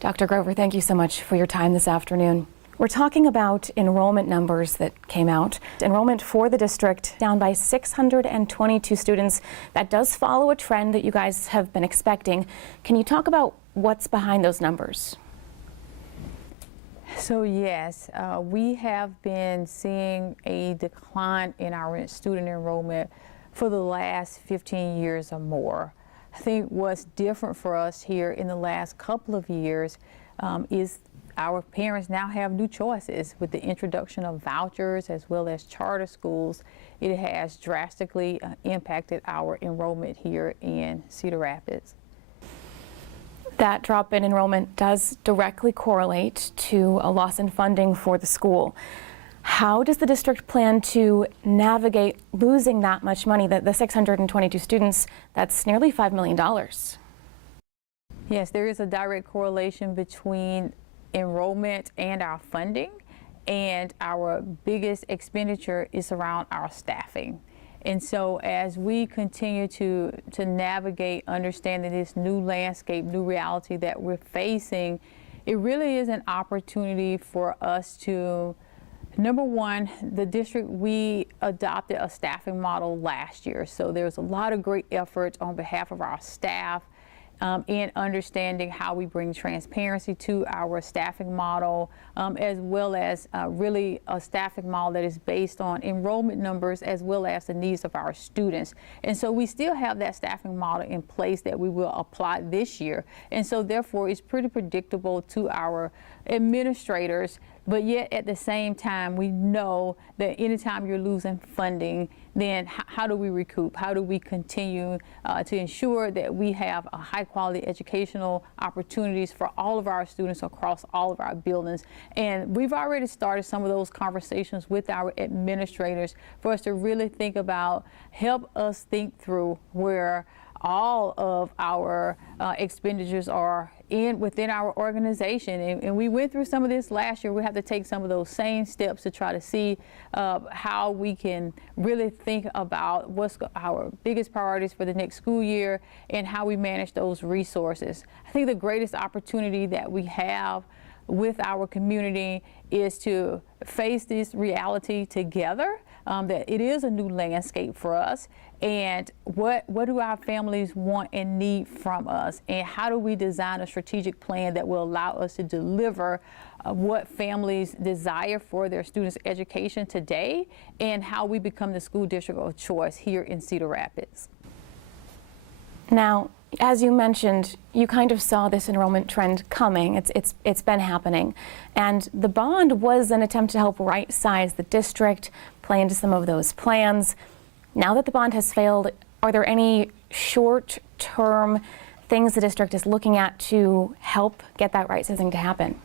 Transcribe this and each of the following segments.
Dr. Grover, thank you so much for your time this afternoon. We're talking about enrollment numbers that came out. Enrollment for the district down by 622 students. That does follow a trend that you guys have been expecting. Can you talk about what's behind those numbers? So yes, we have been seeing a decline in our student enrollment for the last 15 years or more. I think what's different for us here in the last couple of years is our parents now have new choices with the introduction of vouchers as well as charter schools. It has drastically impacted our enrollment here in Cedar Rapids. That drop in enrollment does directly correlate to a loss in funding for the school. How does the district plan to navigate losing that much money, the 622 students? That's nearly $5 million. Yes, there is a direct correlation between enrollment and our funding, and our biggest expenditure is around our staffing. And so as we continue to navigate understanding this new landscape, new reality that we're facing, it really is an opportunity for us to, number one, the district, we adopted a staffing model last year. So there's a lot of great effort on behalf of our staff in understanding how we bring transparency to our staffing model, as well as really a staffing model that is based on enrollment numbers as well as the needs of our students. And so we still have that staffing model in place that we will apply this year. And so therefore it's pretty predictable to our administrators, but yet at the same time we know that anytime you're losing funding, then how do we recoup? How do we continue to ensure that we have a high quality educational opportunities for all of our students across all of our buildings? And we've already started some of those conversations with our administrators for us to really think about, help us think through where all of our expenditures are within our organization. And we went through some of this last year. We have to take some of those same steps to try to see how we can really think about what's our biggest priorities for the next school year and how we manage those resources. I think the greatest opportunity that we have with our community is to face this reality together, that it is a new landscape for us, and what do our families want and need from us, and how do we design a strategic plan that will allow us to deliver what families desire for their students' education today, and how we become the school district of choice here in Cedar Rapids. Now, as you mentioned, you kind of saw this enrollment trend coming. It's been happening. And the bond was an attempt to help right-size the district, play into some of those plans. Now that the bond has failed, are there any short-term things the district is looking at to help get that right-sizing to happen?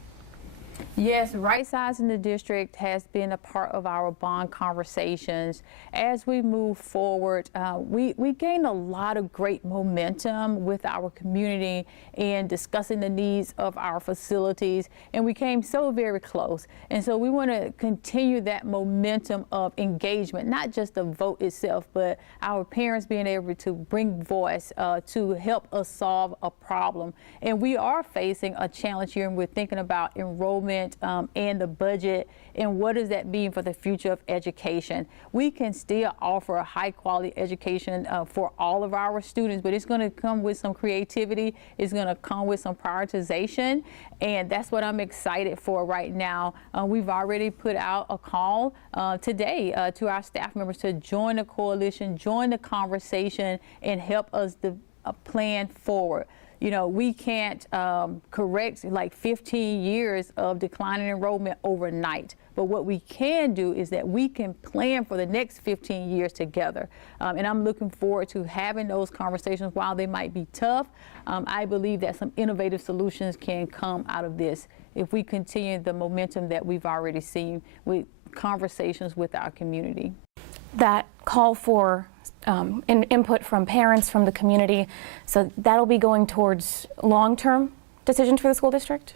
Yes, right-sizing the district has been a part of our bond conversations. As we move forward, we gained a lot of great momentum with our community in discussing the needs of our facilities, and we came so very close. And so we want to continue that momentum of engagement, not just the vote itself, but our parents being able to bring voice to help us solve a problem. And we are facing a challenge here, and we're thinking about enrollment and the budget, and what does that mean for the future of education. We can still offer a high quality education for all of our students, but it's going to come with some creativity, it's going to come with some prioritization, and that's what I'm excited for right now. We've already put out a call today to our staff members to join the coalition, join the conversation, and help us plan forward. You know, we can't correct like 15 years of declining enrollment overnight. But what we can do is that we can plan for the next 15 years together. And I'm looking forward to having those conversations. While they might be tough, I believe that some innovative solutions can come out of this if we continue the momentum that we've already seen with conversations with our community. That call for input from parents, from the community, so that'll be going towards long-term decisions for the school district?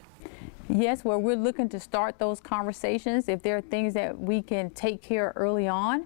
Yes, well, we're looking to start those conversations. If there are things that we can take care of early on,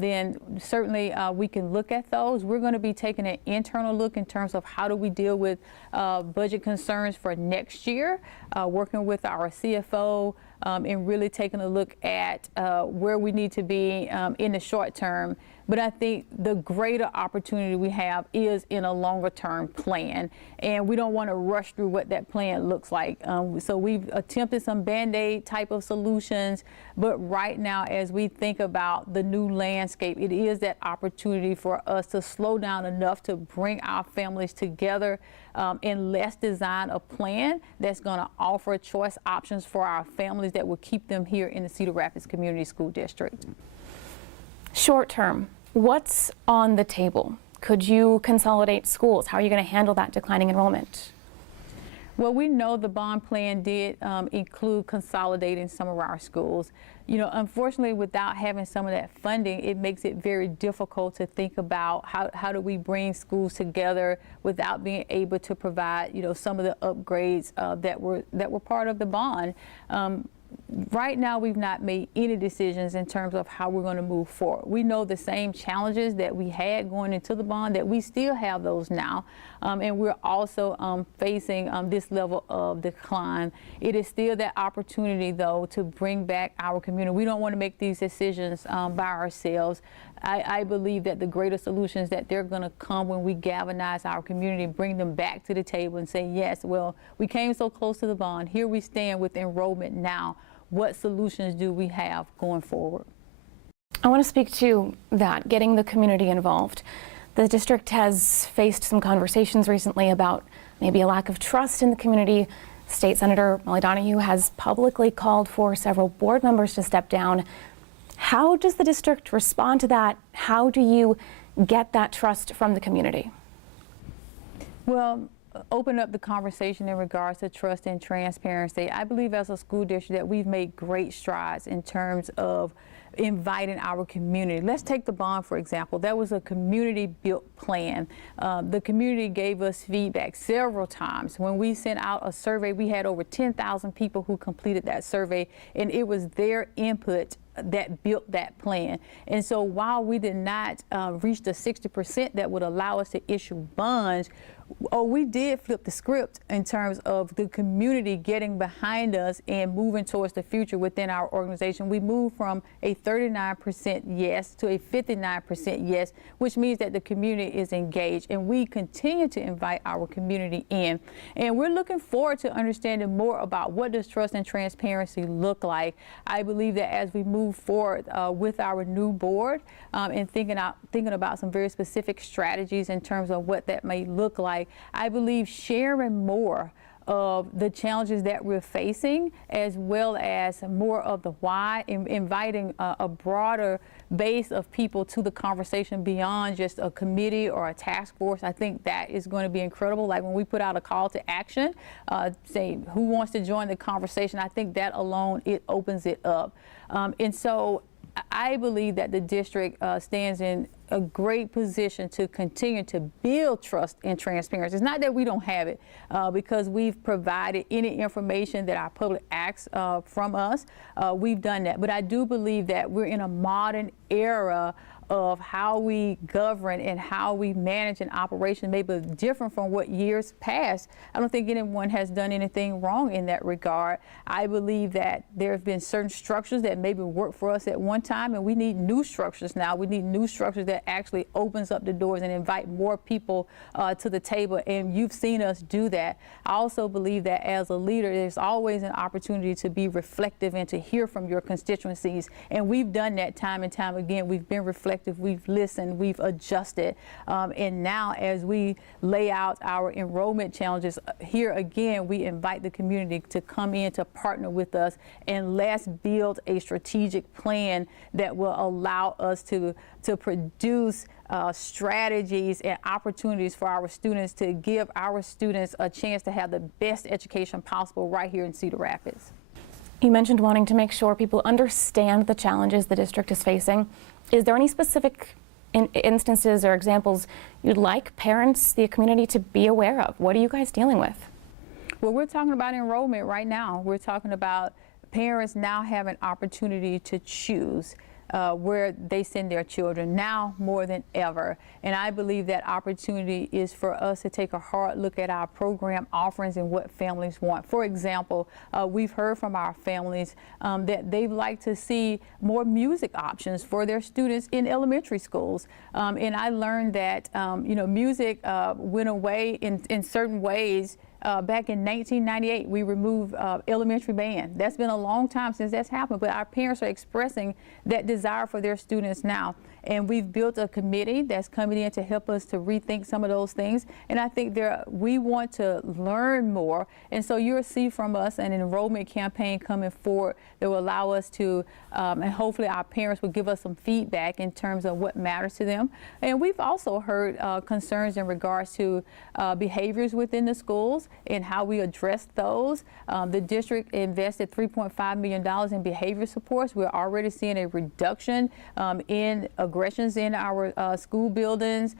then certainly we can look at those. We're going to be taking an internal look in terms of how do we deal with budget concerns for next year, working with our CFO and really taking a look at where we need to be in the short term. But I think the greater opportunity we have is in a longer term plan, and we don't want to rush through what that plan looks like. So we've attempted some Band-Aid type of solutions, but right now as we think about the new landscape, it is that opportunity for us to slow down enough to bring our families together and let's design a plan that's going to offer choice options for our families that will keep them here in the Cedar Rapids Community School District. Short term, what's on the table? Could you consolidate schools? How are you going to handle that declining enrollment? Well, we know the bond plan did include consolidating some of our schools. You know, unfortunately, without having some of that funding, it makes it very difficult to think about how do we bring schools together without being able to provide, you know, some of the upgrades that were part of the bond. Right now, we've not made any decisions in terms of how we're going to move forward. We know the same challenges that we had going into the bond, that we still have those now, and we're also facing this level of decline. It is still that opportunity, though, to bring back our community. We don't want to make these decisions by ourselves. I believe that the greater solutions that they're going to come when we galvanize our community, bring them back to the table and say, yes, well, we came so close to the bond. Here we stand with enrollment now. What solutions do we have going forward? I want to speak to that, getting the community involved. The district has faced some conversations recently about maybe a lack of trust in the community. State Senator Molly Donahue has publicly called for several board members to step down. How does the district respond to that? How do you get that trust from the community? Well, open up the conversation in regards to trust and transparency. I believe as a school district that we've made great strides in terms of inviting our community. Let's take the bond, for example. That was a community-built plan. The community gave us feedback several times. When we sent out a survey, we had over 10,000 people who completed that survey, and it was their input that built that plan. And so while we did not reach the 60% that would allow us to issue bonds, we did flip the script in terms of the community getting behind us and moving towards the future within our organization. We moved from a 39% yes to a 59% yes, which means that the community is engaged, and we continue to invite our community in. And we're looking forward to understanding more about what does trust and transparency look like. I believe that as we move forward with our new board and thinking about some very specific strategies in terms of what that may look like, I believe sharing more of the challenges that we're facing, as well as more of the why, inviting a broader base of people to the conversation beyond just a committee or a task force. I think that is going to be incredible. Like when we put out a call to action, saying who wants to join the conversation, I think that alone, it opens it up. And so I believe that the district stands in a great position to continue to build trust and transparency. It's not that we don't have it, because we've provided any information that our public asks from us. We've done that. But I do believe that we're in a modern era of how we govern and how we manage an operation may be different from what years past. I don't think anyone has done anything wrong in that regard. I believe that there have been certain structures that maybe worked for us at one time, and we need new structures now. We need new structures that actually opens up the doors and invite more people to the table, and you've seen us do that. I also believe that as a leader, there's always an opportunity to be reflective and to hear from your constituencies, and we've done that time and time again. We've been reflective perspective, we've listened, we've adjusted. And now as we lay out our enrollment challenges, here again, we invite the community to come in to partner with us, and let's build a strategic plan that will allow us to produce strategies and opportunities for our students, to give our students a chance to have the best education possible right here in Cedar Rapids. You mentioned wanting to make sure people understand the challenges the district is facing. Is there any specific instances or examples you'd like parents, the community, to be aware of? What are you guys dealing with? Well, we're talking about enrollment right now. We're talking about parents now have an opportunity to choose where they send their children, now more than ever. And I believe that opportunity is for us to take a hard look at our program offerings and what families want. For example, we've heard from our families that they'd like to see more music options for their students in elementary schools. And I learned that music went away in certain ways. Back in 1998, we removed elementary band. That's been a long time since that's happened, but our parents are expressing that desire for their students now. And we've built a committee that's coming in to help us to rethink some of those things. And I think we want to learn more. And so you'll see from us an enrollment campaign coming forward that will allow us to, and hopefully our parents will give us some feedback in terms of what matters to them. And we've also heard concerns in regards to behaviors within the schools and how we address those. The district invested $3.5 million in behavior supports. We're already seeing a reduction in aggressions in our school buildings.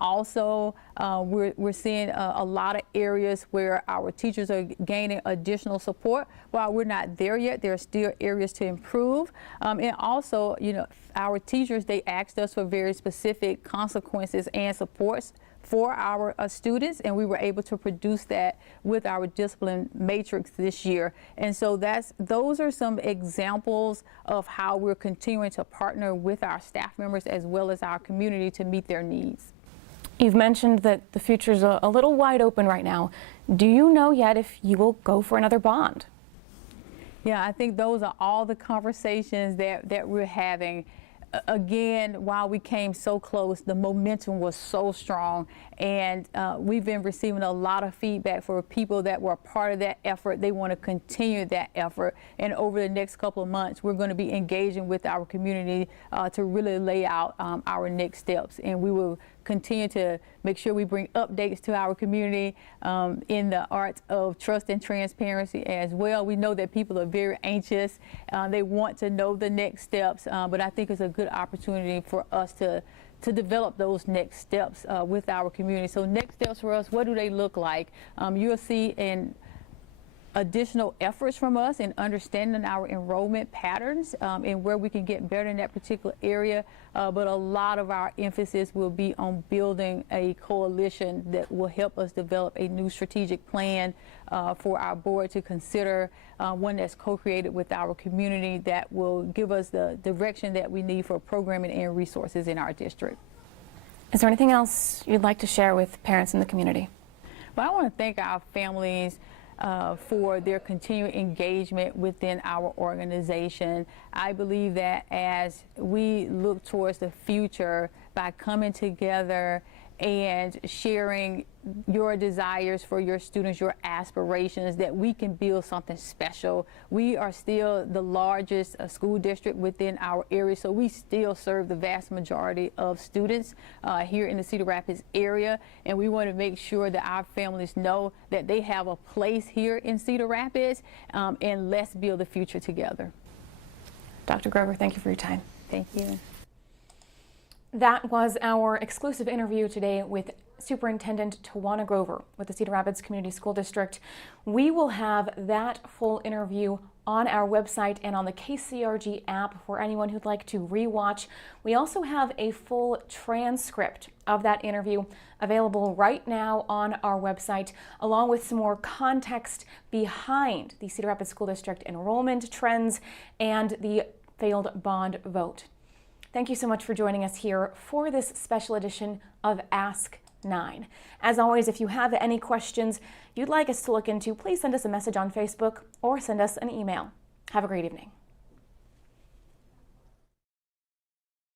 Also, we're seeing a lot of areas where our teachers are gaining additional support. While we're not there yet, there are still areas to improve. And also, our teachers, they asked us for very specific consequences and supports for our students, and we were able to produce that with our discipline matrix this year. And so those are some examples of how we're continuing to partner with our staff members as well as our community to meet their needs. You've mentioned that the future's a little wide open right now. Do you know yet if you will go for another bond? Yeah, I think those are all the conversations that we're having. Again, while we came so close, the momentum was so strong, and we've been receiving a lot of feedback for people that were part of that effort. They want to continue that effort, and over the next couple of months, we're going to be engaging with our community to really lay out our next steps, and we will continue to make sure we bring updates to our community in the art of trust and transparency as well. We know that people are very anxious. They want to know the next steps, but I think it's a good opportunity for us to develop those next steps with our community. So next steps for us, what do they look like? You'll see in additional efforts from us in understanding our enrollment patterns and where we can get better in that particular area. But a lot of our emphasis will be on building a coalition that will help us develop a new strategic plan for our board to consider, one that's co-created with our community that will give us the direction that we need for programming and resources in our district. Is there anything else you'd like to share with parents in the community? Well, I want to thank our families for their continued engagement within our organization. I believe that as we look towards the future, by coming together and sharing your desires for your students, your aspirations, that we can build something special. We are still the largest school district within our area, so we still serve the vast majority of students here in the Cedar Rapids area, and we want to make sure that our families know that they have a place here in Cedar Rapids, and let's build the future together. Dr. Grover, thank you for your time. Thank you. That was our exclusive interview today with Superintendent Tawana Grover with the Cedar Rapids Community School District. We will have that full interview on our website and on the KCRG app for anyone who'd like to rewatch. We also have a full transcript of that interview available right now on our website, along with some more context behind the Cedar Rapids School District enrollment trends and the failed bond vote. Thank you so much for joining us here for this special edition of Ask 9. As always, if you have any questions you'd like us to look into, please send us a message on Facebook or send us an email. Have a great evening.